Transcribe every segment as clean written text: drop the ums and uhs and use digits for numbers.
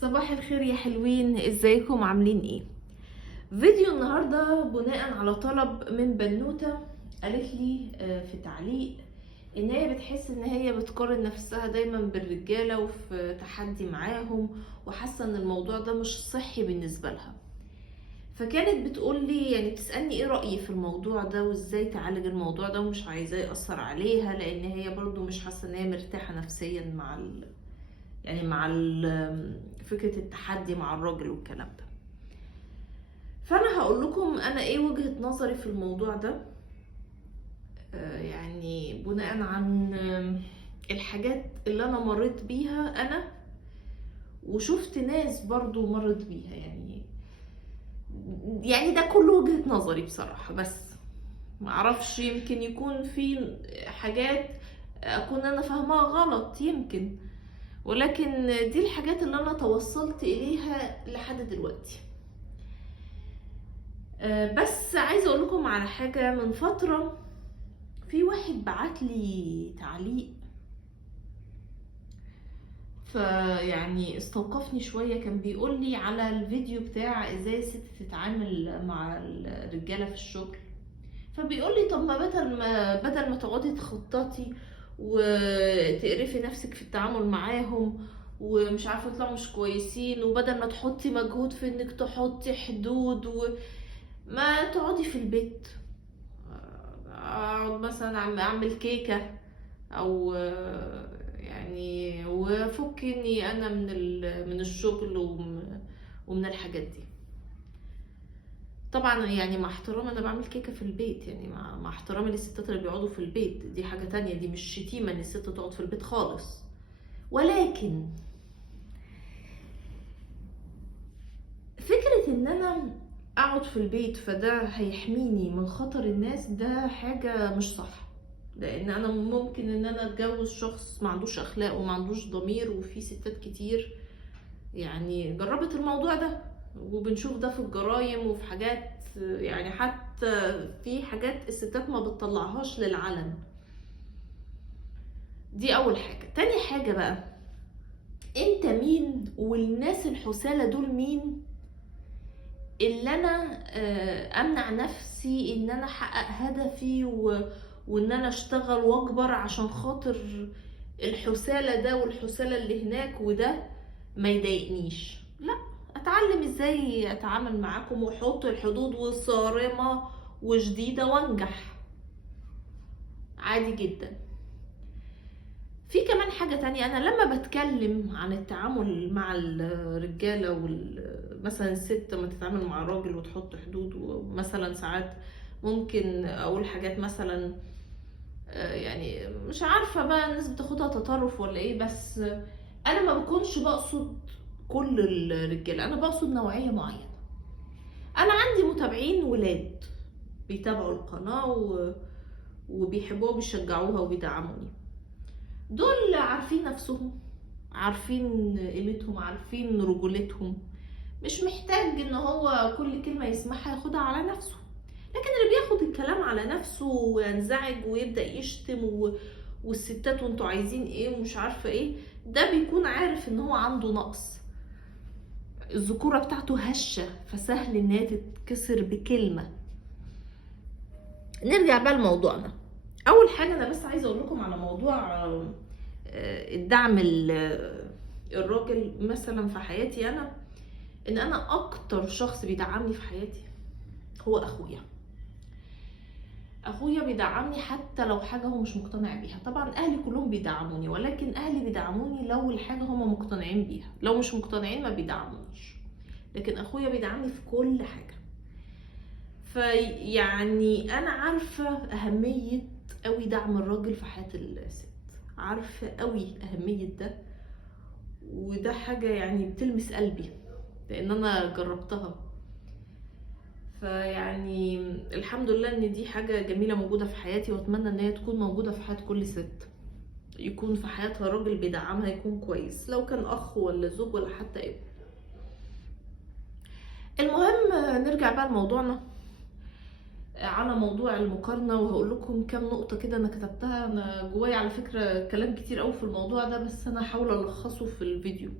صباح الخير يا حلوين، ازيكم عاملين ايه؟ فيديو النهاردة بناء على طلب من بنوتة قالت لي في تعليق ان هي بتحس ان هي بتقارن نفسها دايما بالرجالة وفي تحدي معاهم، وحاسة ان الموضوع ده مش صحي بالنسبة لها. فكانت بتقول لي يعني بتسألني ايه رأيي في الموضوع ده وازاي تعالج الموضوع ده، ومش عايزاه يأثر عليها لان هي برضو مش حاسة ان هي مرتاحة نفسيا مع فكرة التحدي مع الراجل والكلام ده. فانا هقول لكم انا ايه وجهة نظري في الموضوع ده، يعني بناء عن الحاجات اللي انا مريت بيها انا، وشفت ناس برضو مرت بيها. يعني ده كله وجهة نظري بصراحة، بس معرفش يمكن يكون في حاجات اكون انا فاهماها غلط يمكن، ولكن دي الحاجات اللي انا توصلت اليها لحد دلوقتي. بس عايزه اقول لكم على حاجه. من فتره في واحد بعت لي تعليق، فيعني استوقفني شويه. كان بيقول لي على الفيديو بتاع ازاي الست تتعامل مع الرجاله في الشغل، فبيقول لي طب ما بدل ما تقعدي تخططي وتقرفي نفسك في التعامل معاهم ومش عارفه يطلعوا مش كويسين، وبدل ما تحطي مجهود في انك تحطي حدود، وما تقعدي في البيت اقعد مثلا اعمل كيكه، او يعني وفكني انا من الشغل ومن الحاجات دي. طبعا يعني مع احترام انا بعمل كيكه في البيت، يعني مع احترامي للستات اللي بيقعدوا في البيت، دي حاجه تانية، دي مش شتيمه ان الست تقعد في البيت خالص. ولكن فكره ان انا اقعد في البيت فده هيحميني من خطر الناس، ده حاجه مش صح. لان انا ممكن ان انا اتجوز شخص ما عندوش اخلاق وما عندوش ضمير، وفي ستات كتير يعني جربت الموضوع ده، وبنشوف ده في الجرايم وفي حاجات، يعني حتى في حاجات الستات ما بتطلعهاش للعلن. دي اول حاجة. تاني حاجة بقى، انت مين والناس الحسالة دول مين اللي انا امنع نفسي ان انا احقق هدفي وان انا اشتغل واكبر عشان خاطر الحسالة ده والحسالة اللي هناك وده ما يضايقنيش؟ لا، اتعلم ازاي اتعامل معاكم واحط الحدود وصارمة وشديدة وانجح عادي جدا. في كمان حاجة تانية، أنا لما بتكلم عن التعامل مع الرجالة مثلا الست لما تتعامل مع راجل وتحط حدود، ومثلا ساعات ممكن أقول حاجات مثلا يعني مش عارفة بقى الناس بتاخدها تطرف ولا ايه، بس أنا ما بكونش بقصد كل الرجالة، أنا بقصد نوعية معينة. أنا عندي متابعين ولاد بيتابعوا القناة وبيحبوها وبيشجعوها وبيدعموني، دول عارفين نفسهم، عارفين قيمتهم، عارفين رجولتهم، مش محتاج ان هو كل كلمة يسمعها ياخدها على نفسه. لكن اللي بياخد الكلام على نفسه وينزعج ويبدأ يشتم والستات وانتوا عايزين ايه ومش عارفة ايه، ده بيكون عارف ان هو عنده نقص، الذكورة بتاعته هشة، فسهل ان هي تتكسر بكلمة. نرجع بقى لموضوعنا. اول حاجة انا بس عايزة اقول لكم على موضوع الدعم الراجل مثلا في حياتي انا، ان انا اكتر شخص بيدعمني في حياتي هو اخويا. اخويا بيدعمني حتى لو حاجه هو مش مقتنع بيها. طبعا اهلي كلهم بيدعموني، ولكن اهلي بيدعموني لو الحاجه هم مقتنعين بيها، لو مش مقتنعين ما بيدعمونيش. لكن اخويا بيدعمني في كل حاجه. فيعني انا عارفه اهميه قوي دعم الراجل في حياه الست، عارفه قوي اهميه ده، وده حاجه يعني بتلمس قلبي لان انا جربتها. فيعني الحمد لله ان دي حاجة جميلة موجودة في حياتي، واتمنى ان هي تكون موجودة في حياة كل ست، يكون في حياتها راجل بيدعمها يكون كويس، لو كان اخ ولا زوج ولا حتى ابن. المهم نرجع بقى لموضوعنا، على موضوع المقارنة. وهقول لكم كام نقطة كده انا كتبتها، انا جوايا على فكرة كلام كتير قوي في الموضوع ده، بس انا هحاول الخصه في الفيديو.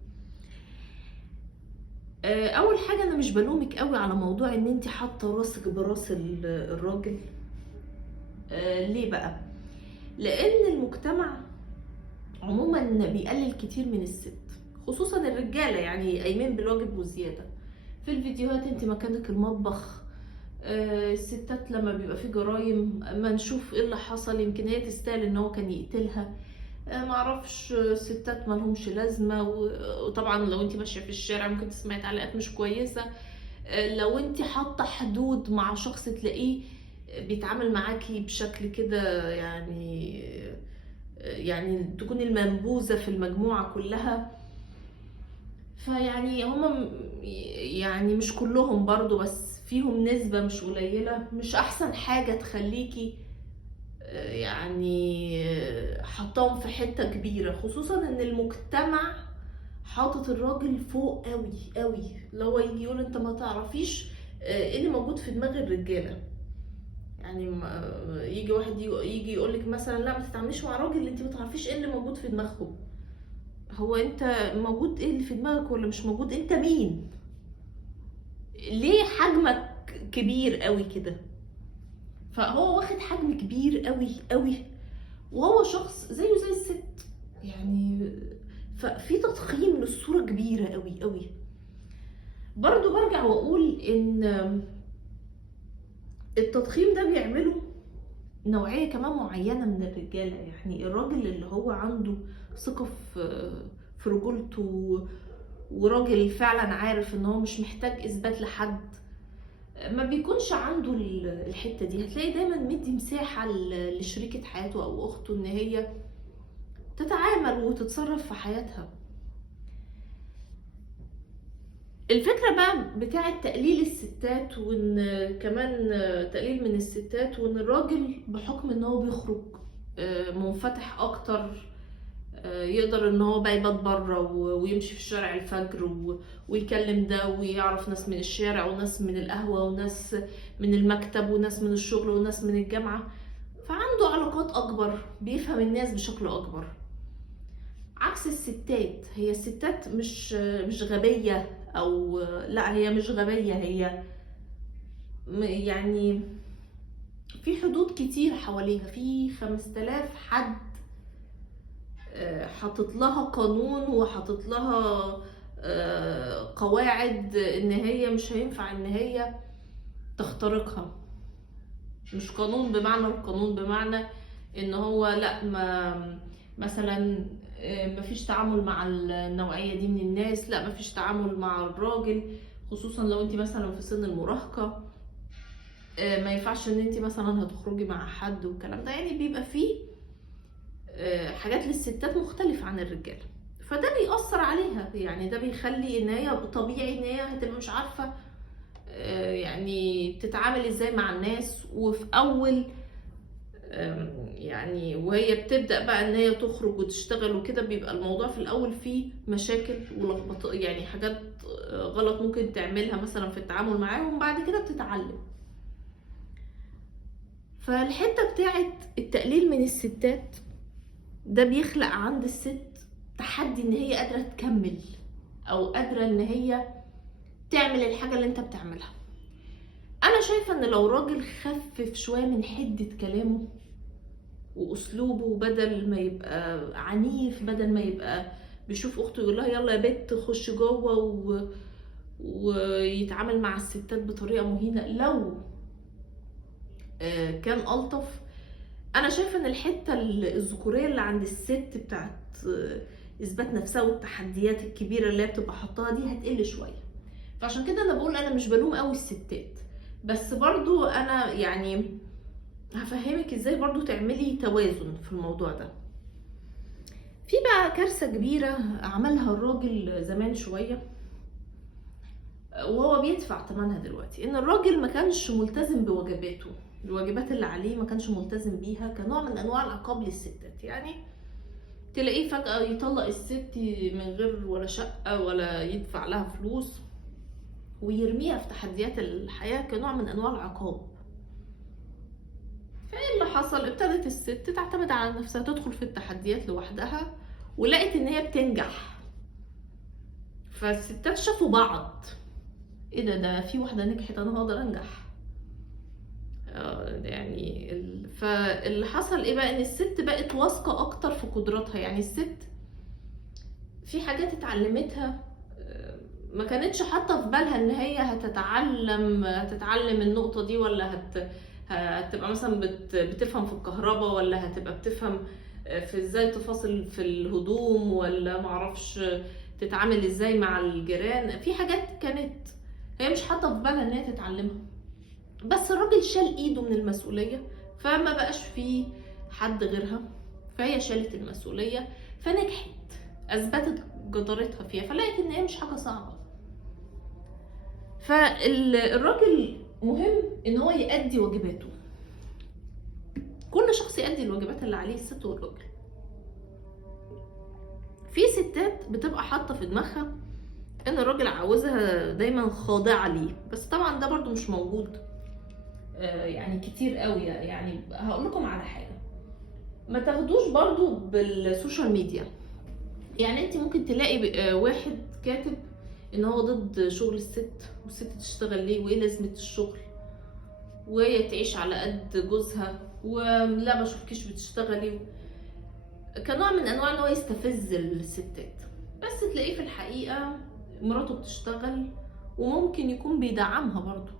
اول حاجه انا مش بلومك قوي على موضوع ان انت حاطه راسك براس الراجل. ليه بقى؟ لان المجتمع عموما بيقلل كتير من الست، خصوصا الرجاله، يعني قايمين بالواجب وزياده. في الفيديوهات انت مكانك المطبخ. الستات لما بيبقى في جرايم ما نشوف ايه اللي حصل، يمكن هي تستاهل ان هو كان يقتلها. معرفش، ستات مالهمش لازمه. وطبعا لو انت ماشيه في الشارع ممكن تسمعي تعليقات مش كويسه. لو انت حاطه حدود مع شخص تلاقيه بيتعامل معاكي بشكل كده، يعني تكون المنبوذة في المجموعة كلها. فيعني يعني مش كلهم برضو، بس فيهم نسبة مش قليلة مش أحسن حاجة تخليكي يعني حطاهم في حتة كبيرة، خصوصا ان المجتمع حاطط الراجل فوق قوي قوي. لو يجي يقول انت ما تعرفيش ايه اللي موجود في دماغ الرجالة. يعني يجي واحد يجي يقول لك مثلا لا ما تتعامليش مع راجل انت ما تعرفيش ايه اللي موجود في دماغهم. هو انت موجود ايه اللي في دماغك ولا مش موجود؟ انت مين؟ ليه حجمك كبير قوي كده؟ فهو واخد حجم كبير قوي قوي، وهو شخص زيه زي الست يعني. ففي تضخيم للصورة كبيرة قوي قوي. برضو برجع واقول ان التضخيم ده بيعمله نوعية كمان معينة من الرجالة. يعني الراجل اللي هو عنده ثقة في رجولته، وراجل فعلا عارف ان هو مش محتاج اثبات لحد، ما بيكونش عنده الحتة دي. هتلاقي دايما مدي مساحة لشريكة حياته او اخته ان هي تتعامل وتتصرف في حياتها. الفكرة بقى بتاعة تقليل الستات، وان كمان تقليل من الستات، وان الراجل بحكم ان هو بيخرج منفتح اكتر، يقدر ان هو بقى يبات بره ويمشي في الشارع الفجر ويكلم ده، ويعرف ناس من الشارع وناس من القهوة وناس من المكتب وناس من الشغل وناس من الجامعة. فعنده علاقات اكبر، بيفهم الناس بشكل اكبر. عكس الستات، هي الستات مش غبية، او لا هي مش غبية، هي يعني في حدود كتير حواليها، في 5000 حد حاطط لها قانون وحاطط لها قواعد ان هي مش هينفع ان هي تخترقها. مش قانون بمعنى القانون، بمعنى ان هو لا، ما مثلا مفيش تعامل مع النوعية دي من الناس، لا مفيش تعامل مع الراجل، خصوصا لو انت مثلا في سن المراهقة. ما ينفعش ان انت مثلا هتخرجي مع حد والكلام ده. يعني بيبقى فيه حاجات للستات مختلفة عن الرجالة، فده بيأثر عليها. يعني ده بيخلي ان هي طبيعي ان هي هتبقى مش عارفة يعني تتعامل ازاي مع الناس. وفي اول يعني وهي بتبدأ بقى ان هي تخرج وتشتغل وكده، بيبقى الموضوع في الاول فيه مشاكل ولخبطة، يعني حاجات غلط ممكن تعملها مثلا في التعامل معاهم، بعد كده بتتعلم. فالحتة بتاعت التقليل من الستات ده بيخلق عند الست تحدي ان هي قادرة تكمل، او قادرة ان هي تعمل الحاجة اللي انت بتعملها. انا شايفة ان لو راجل خفف شوية من حدة كلامه واسلوبه، بدل ما يبقى عنيف، بدل ما يبقى بيشوف اخته يقول لها يلا يا بنت خش جوه ويتعامل مع الستات بطريقة مهينة، لو كان ألطف. انا شايفه ان الحته الذكوريه اللي عند الست بتاعت اثبات نفسها والتحديات الكبيره اللي هي بتبقى حطاها دي هتقل شويه. فعشان كده انا بقول انا مش بلوم قوي الستات، بس برضو انا يعني هفهمك ازاي برضو تعملي توازن في الموضوع ده. في بقى كارثه كبيره عملها الراجل زمان شويه وهو بيدفع ثمنها دلوقتي، ان الراجل ما كانش ملتزم بواجباته. الواجبات اللي عليه ما كانش ملتزم بيها، كنوع من انواع العقاب للستات. يعني تلاقيه فجأة يطلق الست من غير ولا شقة ولا يدفع لها فلوس، ويرميها في تحديات الحياة كنوع من انواع العقاب. فايه اللي حصل؟ ابتدت الست تعتمد على نفسها، تدخل في التحديات لوحدها، ولقت ان هي بتنجح. فالستات شافوا بعض، ايه ده في واحده نجحت انا هقدر انجح. يعني فاللي حصل ايه بقى، ان الست بقت واثقه اكتر في قدراتها. يعني الست في حاجات اتعلمتها ما كانتش حاطه في بالها ان هي هتتعلم النقطه دي، ولا هتبقى مثلا بتفهم في الكهرباء، ولا هتبقى بتفهم في ازاي تفاصل في الهدوم، ولا معرفش تتعامل ازاي مع الجيران. في حاجات كانت هي مش حاطه في بالها ان هي تتعلمها، بس الراجل شال ايده من المسؤوليه، فما بقاش فيه حد غيرها، فهي شالت المسؤوليه فنجحت، اثبتت جدارتها فيها، فلقيت ان هي مش حاجه صعبه. فالراجل مهم ان هو يؤدي واجباته، كل شخص يؤدي الواجبات اللي عليه، الست والراجل. في ستات بتبقى حاطه في دماغها ان الراجل عاوزها دايما خاضعه ليه، بس طبعا ده برضو مش موجود يعني كتير قوي. يعني هقول لكم على حاجه، ما تاخدوش برضو بالسوشيال ميديا. يعني انت ممكن تلاقي واحد كاتب ان هو ضد شغل الست، والست تشتغل ليه، وايه لازمه الشغل، وهي تعيش على قد جوزها، ولا ما اشوفكيش بتشتغلي، كنوع من انواع ان هو يستفز الستات. بس تلاقيه في الحقيقه مراته بتشتغل وممكن يكون بيدعمها برضه.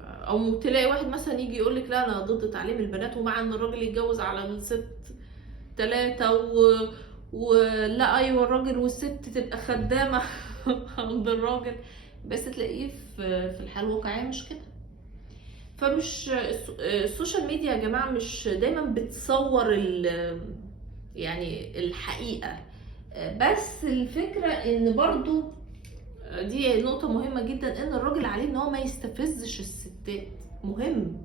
او تلاقي واحد مثلا يجي يقولك لا انا ضد تعليم البنات، ومع ان الراجل يتجوز على الست 3 ولا ايوه الراجل والست تبقى خدامه عند الراجل، بس تلاقيه في الحياه الواقعيه مش كده. فمش السوشيال ميديا يا جماعه مش دايما بتصور يعني الحقيقه، بس الفكره ان برضو دي نقطه مهمه جدا، ان الراجل عليه ان هو ما يستفزش الستات، مهم،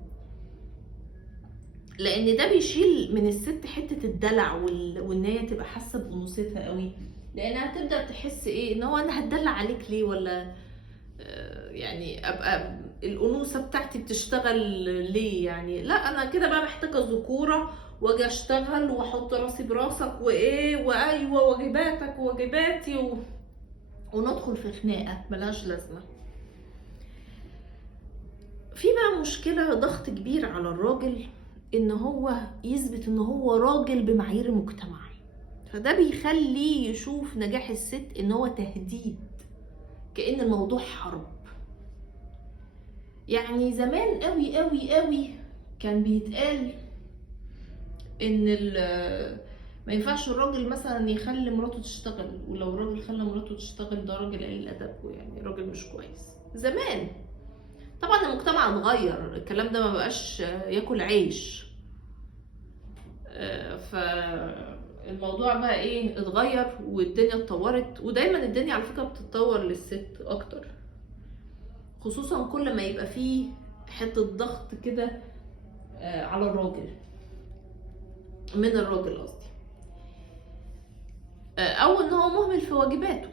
لان ده بيشيل من الست حته الدلع وان هي تبقى حاسه بانوثتها قوي، لانها تبدا تحس ايه، ان هو انا هتدلع عليك ليه، ولا يعني ابقى الانوثه بتاعتي بتشتغل ليه، يعني لا انا كده بقى محتاجه ذكوره واجي اشتغل واحط راسي براسك وايه وايوه واجباتك وواجباتي وندخل في خناقه ملهاش لازمه. في بقى مشكله ضغط كبير على الراجل ان هو يثبت ان هو راجل بمعايير المجتمع، فده بيخليه يشوف نجاح الست ان هو تهديد، كأن الموضوع حرب. يعني زمان قوي قوي قوي كان بيتقال ان ما ينفعش الراجل مثلا يخلي مراته تشتغل، ولو الراجل خلى مراته تشتغل ده راجل قليل الادب، ويعني راجل مش كويس زمان. طبعا المجتمع اتغير، الكلام ده ما بقاش ياكل عيش، فالموضوع بقى ايه، اتغير والدنيا اتطورت، ودايما الدنيا على فكره بتتطور للست اكتر، خصوصا كل ما يبقى فيه حته ضغط كده على الراجل، من الراجل قصدي، او ان هو مهمل في واجباته.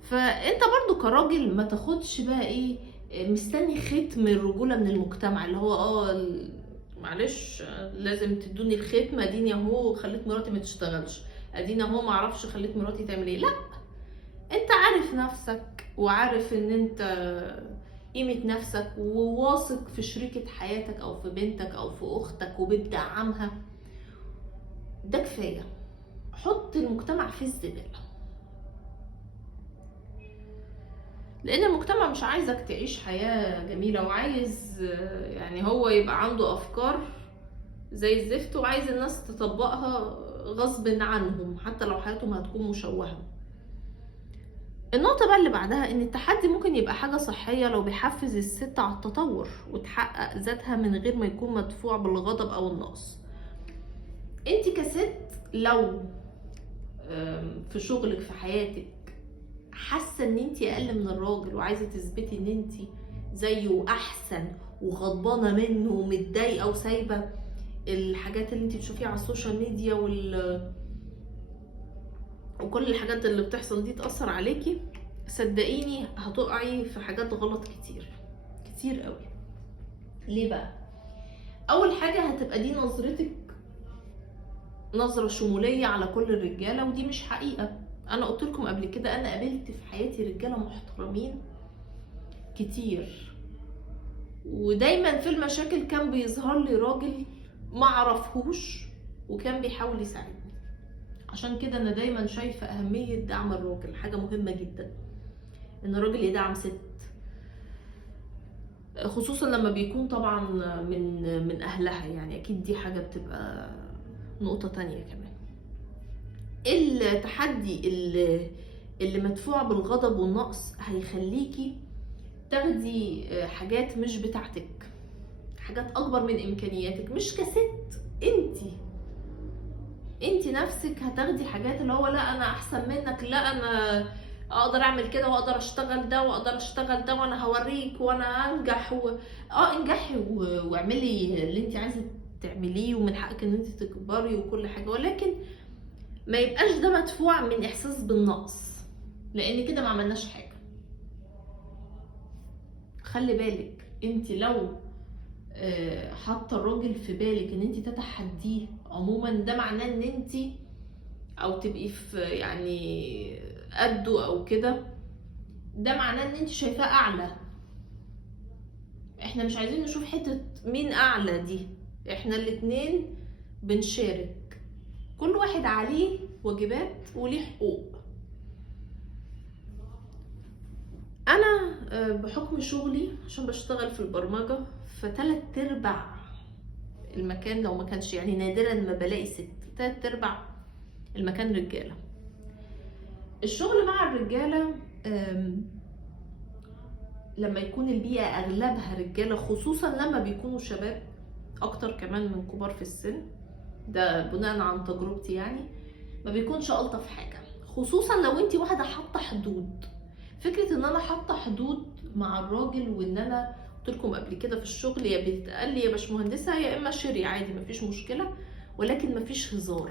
فانت برضو كراجل ما تاخدش بقى ايه مستني ختم الرجوله من المجتمع، اللي هو معلش لازم تدوني الختمه، اديني اهو خليت مراتي ما تشتغلش، اديني اهو ما اعرفش خليت مراتي تعمل ايه. لا، انت عارف نفسك وعارف ان انت قيمة نفسك، وواثق في شريكة حياتك او في بنتك او في اختك وبتدعمها، ده كفاية. حط المجتمع في الزبالة، لان المجتمع مش عايزك تعيش حياة جميلة، وعايز يعني هو يبقى عنده افكار زي الزفت، وعايز الناس تطبقها غصب عنهم حتى لو حياتهم هتكون مشوهة. النقطة بقى اللي بعدها، ان التحدي ممكن يبقى حاجة صحية لو بيحفز الست على التطور وتحقق ذاتها من غير ما يكون مدفوع بالغضب او النقص. انت كست لو في شغلك في حياتك حاسة ان انت اقل من الراجل، وعايزة تثبتي ان انت زيه واحسن، وغضبانة منه ومتضايقة وسايبة الحاجات اللي انت بتشوفيها على السوشيال ميديا وكل الحاجات اللي بتحصل دي تأثر عليكي، صدقيني هتقعي في حاجات غلط كتير كتير قوي. ليه بقى؟ اول حاجة هتبقى دي نظرتك نظرة شمولية على كل الرجالة، ودي مش حقيقة. انا قلت لكم قبل كده انا قابلت في حياتي رجالة محترمين كتير، ودايما في المشاكل كان بيظهر لي راجل ما اعرفهوش وكان بيحاول يساعدني. عشان كده انا دايما شايفة اهمية دعم الراجل، حاجة مهمة جدا ان الراجل يدعم ست، خصوصا لما بيكون طبعا من اهلها. يعني اكيد دي حاجة بتبقى نقطة تانية كمان. التحدي اللي مدفوع بالغضب والنقص هيخليكي تاخدي حاجات مش بتاعتك، حاجات اكبر من امكانياتك. مش كست، انت نفسك هتاخدي حاجات اللي هو لا انا احسن منك، لا انا اقدر اعمل كده واقدر اشتغل ده واقدر اشتغل ده وانا هوريك وانا انجح انجحي واعملي اللي انت عايزه تعمليه ومن حقك ان انت تكبري وكل حاجه، ولكن ما يبقاش ده مدفوع من احساس بالنقص، لان كده ما عملناش حاجه. خلي بالك انت لو حاطه الراجل في بالك ان انت تتحديه عموما، ده معناه ان انت او تبقي في يعني قده او كده، ده معناه ان انت شايفاه اعلى. احنا مش عايزين نشوف حته مين اعلى دي، احنا الاتنين بنشارك، كل واحد عليه واجبات وليه حقوق. انا بحكم شغلي عشان بشتغل في البرمجه، فتلات ارباع المكان لو ما كانش يعني نادرا ما بلاقي ست، تلات ارباع المكان رجاله. الشغل مع الرجاله لما يكون البيئه اغلبها رجاله، خصوصا لما بيكونوا شباب اكتر كمان من كبار في السن، ده بناء عن تجربتي يعني، ما بيكونش الطف حاجه. خصوصا لو انت واحده حاطه حدود. فكره ان انا حاطه حدود مع الراجل، وان انا قلت لكم قبل كده في الشغل يا بيتقال لي يا باشمهندسه يا اما شيري عادي مفيش مشكله، ولكن مفيش هزار.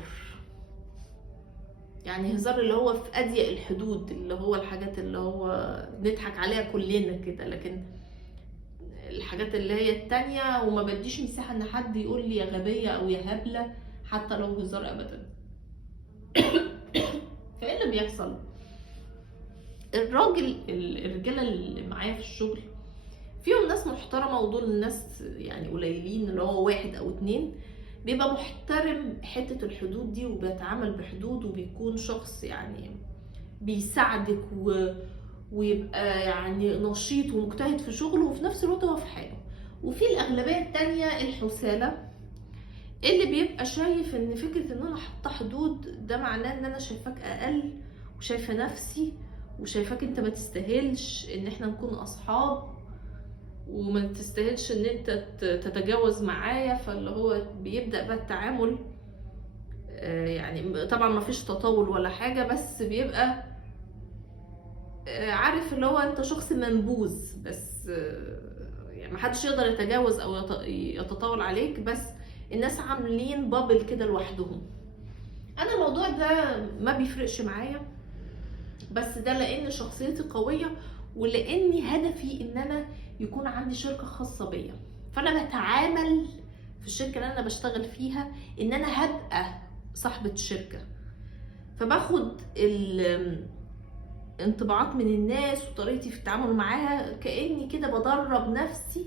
يعني هزار اللي هو في اضيق الحدود، اللي هو الحاجات اللي هو نضحك عليها كلنا كده، لكن الحاجات اللي هي التانية وما بديش مساحه ان حد يقول لي يا غبيه او يا هبله حتى لو هزار ابدا. فايه اللي بيحصل؟ الرجاله اللي معايا في الشغل فيهم ناس محترمه، ودول الناس يعني قليلين، اللي هو واحد او اتنين بيبقى محترم حته الحدود دي وبيتعامل بحدود وبيكون شخص يعني بيساعدك ويبقى يعني نشيط ومجتهد في شغله وفي نفس الوقت هو في حاله. وفي الاغلبيه التانية الحسالة اللي بيبقى شايف ان فكره ان انا حاطه حدود ده معناه ان انا شايفاك اقل وشايفه نفسي وشايفاك انت ما تستاهلش ان احنا نكون اصحاب وما تستاهلش ان انت تتجاوز معايا. فاللي هو بيبدأ بقى التعامل يعني طبعا ما فيش تطاول ولا حاجة، بس بيبقى عارف اللي هو انت شخص منبوذ، بس يعني محدش يقدر يتجاوز او يتطاول عليك، بس الناس عاملين بابل كده لوحدهم. انا الموضوع ده ما بيفرقش معايا، بس ده لان شخصيتي قوية ولاني هدفي ان انا يكون عندي شركة خاصة بيا. فانا بتعامل في الشركة اللي انا بشتغل فيها ان انا هبقى صاحبة الشركة، فباخد الانطباعات من الناس وطريقتي في التعامل معاها كأني كده بدرب نفسي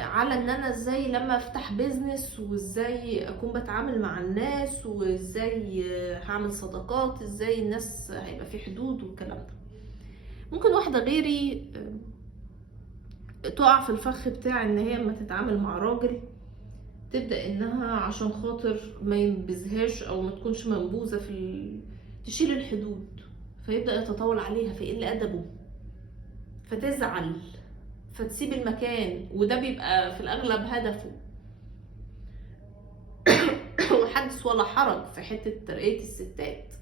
على ان انا ازاي لما افتح بيزنس وازاي اكون بتعامل مع الناس وازاي هعمل صداقات، ازاي الناس هيبقى في حدود والكلام ده. ممكن واحدة غيري تقع في الفخ بتاع ان هي لما تتعامل مع راجل تبدأ انها عشان خاطر ما ينبذهاش او ما تكونش منبوذة تشيل الحدود، فيبدأ يتطاول عليها فيقل ادبه فتزعل فتسيب المكان، وده بيبقى في الاغلب هدفه. وحدث ولا حرج في حتة ترقية الستات.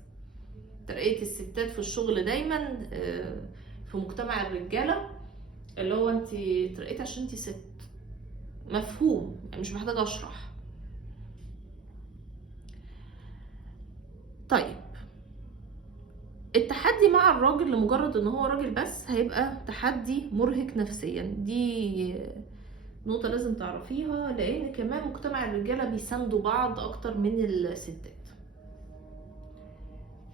ترقية الستات في الشغل دايما في مجتمع الرجالة اللي هو انت ترقيتي عشان انت ست، مفهوم يعني مش محتاجة اشرح. طيب التحدي مع الراجل لمجرد ان هو راجل بس هيبقى تحدي مرهق نفسيا، نقطة لازم تعرفيها، لان كمان مجتمع الرجالة بيساندوا بعض اكتر من الستات.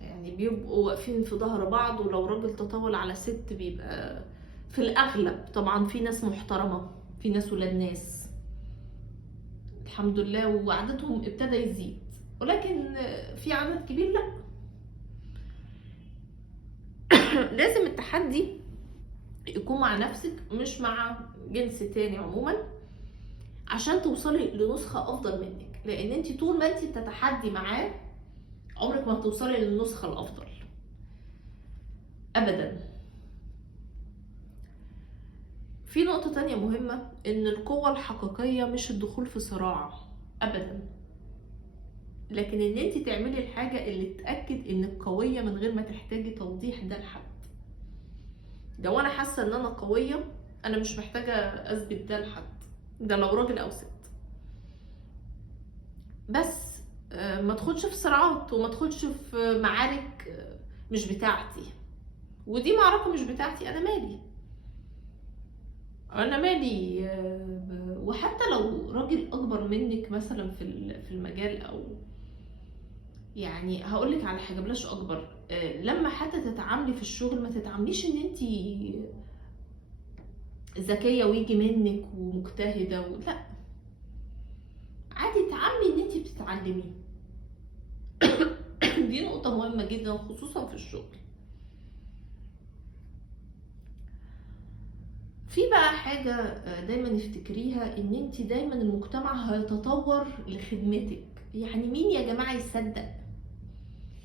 يعني بيبقوا واقفين في ظهر بعض، ولو راجل تطاول على ست بيبقى في الاغلب، طبعا في ناس محترمة، في ناس ولاد ناس الحمد لله وعددهم ابتدى يزيد، ولكن في عدد كبير لا. لازم التحدي يكون مع نفسك مش مع جنس تاني عموما، عشان توصلي لنسخة افضل منك، لان انت طول ما انت بتتحدي معاه عمرك ما هتوصلي للنسخة الافضل ابدا. في نقطة تانية مهمة، ان القوة الحقيقية مش الدخول في صراع ابدا، لكن ان انت تعملي الحاجة اللي تأكد انك قوية من غير ما تحتاجي توضيح ده لحد. لو انا حاسة ان انا قوية انا مش محتاجة اثبت ده لحد، ده لو راجل او ست. بس ما تدخلش في صراعات وما تدخلش في معارك مش بتاعتي، ودي معركة مش بتاعتي، انا مالي، انا مالي. وحتى لو راجل اكبر منك مثلا في المجال، او يعني هقولك على حاجه بلاش اكبر، لما حتى تتعاملي في الشغل ما تتعامليش ان انت ذكيه ويجي منك ومجتهده لا، عادي تعاملي ان انت بتتعلمي. دي نقطه مهمه جدا خصوصا في الشغل. في بقى حاجه دايما افتكريها، ان انت دايما المجتمع هيتطور لخدمتك. يعني مين يا جماعه يصدق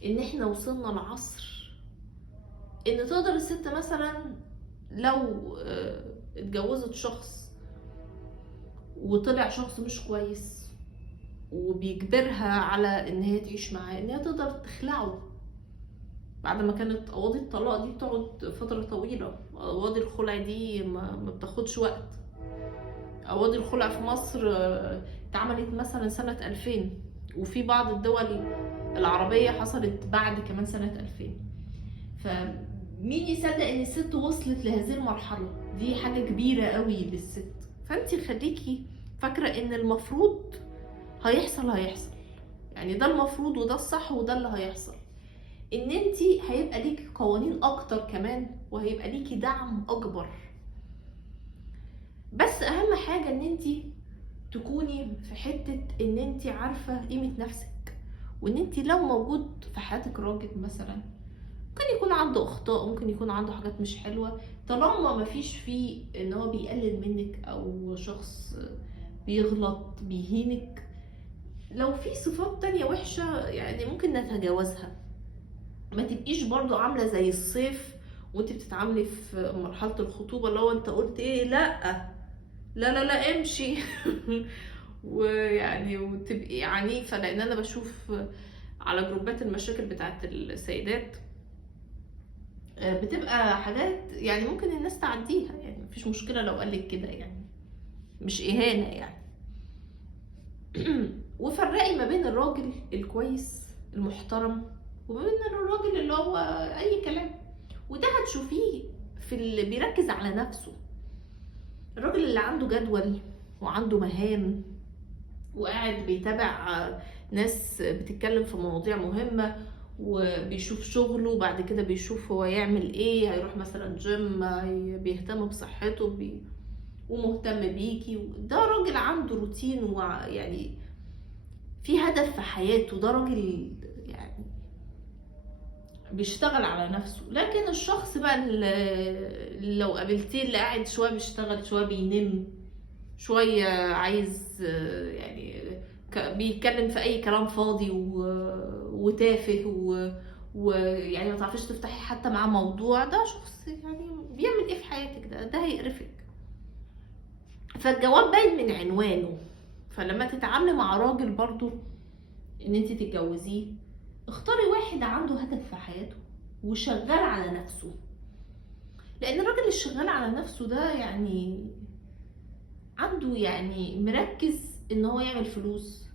ان احنا وصلنا لعصر ان تقدر الست مثلا لو اتجوزت شخص وطلع شخص مش كويس وبيجبرها على ان هي تعيش معاه، ان هي تقدر تخلعه بعد ما كانت قواضي الطلاق دي بتقعد فترة طويلة. قواضي الخلع دي ما بتاخدش وقت. قواضي الخلع في مصر اتعملت مثلا سنة 2000، وفي بعض الدول العربية حصلت بعد كمان سنة 2000. فمين يصدق ان الست وصلت لهذه المرحلة؟ دي حاجة كبيرة قوي للست. فانت خليكي فاكرة ان المفروض هيحصل، يعني ده المفروض وده الصح وده اللي هيحصل. ان انت هيبقى ليكي قوانين اكتر كمان، وهيبقى ليكي دعم اكبر. بس اهم حاجة ان انت تكوني في حتة ان انت عارفة قيمة نفسك، وان انت لو موجود في حياتك راجل مثلا ممكن يكون عنده اخطاء، ممكن يكون عنده حاجات مش حلوة، طالما مفيش فيه ان هو بيقلل منك او شخص بيغلط بيهينك. لو في صفات تانية وحشة يعني ممكن نتجاوزها. ما تبقيش برضو عاملة زي الصيف وانت بتتعاملي في مرحلة الخطوبة، لو انت قلت ايه لا لا لا لا امشي ويعني وتبقي عنيفة. لان انا بشوف على جروبات المشاكل بتاعت السيدات بتبقى حاجات يعني ممكن الناس تعديها، يعني مفيش مشكلة لو قالك كده، يعني مش اهانة يعني. وفرقي ما بين الراجل الكويس المحترم وما بين الراجل اللي هو اي كلام. وده هتشوفيه في اللي بيركز على نفسه، الراجل اللي عنده جدول وعنده مهام وقاعد بيتابع ناس بتتكلم في مواضيع مهمة، وبيشوف شغله وبعد كده بيشوف هو يعمل ايه، هيروح مثلا جيم، بيهتم بصحته ومهتم بيكي. ده راجل عنده روتين ويعني في هدف في حياته، ده راجل يعني بيشتغل على نفسه. لكن الشخص بقى اللي لو قابلتيه اللي قاعد شوية بيشتغل شوية بينام شوية عايز يعني بيتكلم في اي كلام فاضي وتافه ويعني ما تعرفيش تفتحي حتى معاه موضوع، ده شخص يعني بيعمل ايه في حياتك؟ ده هيقرفك. فالجواب باين من عنوانه. فلما تتعاملي مع راجل برضو ان انت تتجوزيه، اختاري واحد عنده هدف في حياته وشغال على نفسه. لان الراجل اللي شغال على نفسه ده يعني عنده يعني مركز ان هو يعمل فلوس،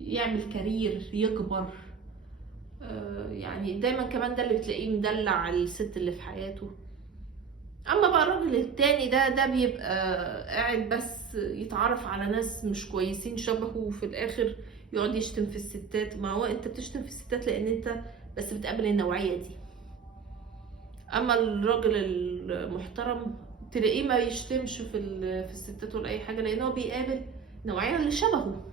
يعمل كارير، يكبر. يعني دايما كمان ده اللي بتلاقيه مدلع الست اللي في حياته. اما بقى الراجل التاني ده بيبقى قاعد بس يتعرف على ناس مش كويسين شبهه، وفي الاخر يقعد يشتم في الستات. ما هو انت بتشتم في الستات لان انت بس بتقابل النوعية دي. اما الراجل المحترم تلاقيه ما يشتمش في الستات ولا اي حاجة، لان هو بيقابل نوعية اللي شبهه.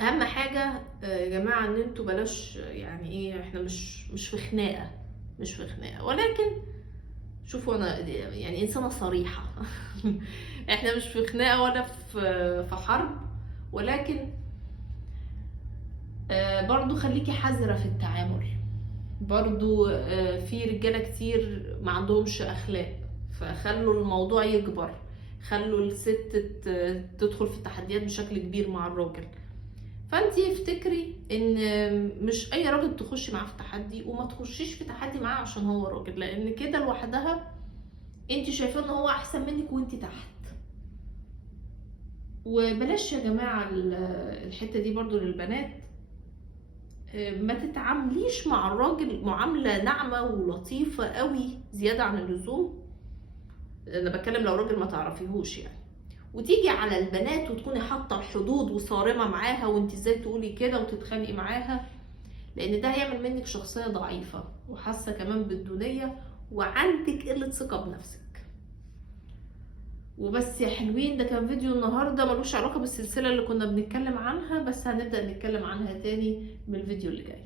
اهم حاجة يا جماعة ان انتوا بلاش يعني ايه، احنا مش في خناقة، مش في خناقة، ولكن شوفوا انا يعني انسانة صريحة احنا مش في خناقة ولا في حرب، ولكن برضو خليكي حذرة في التعامل. برضو في رجالة كتير ما عندهمش اخلاق، فخلوا الموضوع يكبر، خلوا الست تدخل في التحديات بشكل كبير مع الراجل. فانتي افتكري ان مش اي راجل تخشي معاه في تحدي، وما تخشيش في تحدي معاه عشان هو راجل، لان كده لوحدها انتي شايفاه ان هو احسن منك وانتي تحت. وبلاش يا جماعة الحتة دي برضو للبنات، ما تتعامليش مع الراجل معاملة ناعمة ولطيفة قوي زيادة عن اللزوم. انا بتكلم لو راجل ما تعرفيهوش يعني، وتيجي على البنات وتكوني حاطة الحدود وصارمة معاها، وانت ازاي تقولي كده وتتخانقي معاها، لان ده هيعمل منك شخصية ضعيفة وحاسة كمان بالدونية، وعندك قلة ثقة بنفسك. وبس يا حلوين، ده كان فيديو النهاردة ملوش علاقة بالسلسلة اللي كنا بنتكلم عنها، بس هنبدأ نتكلم عنها تاني من الفيديو اللي جاي.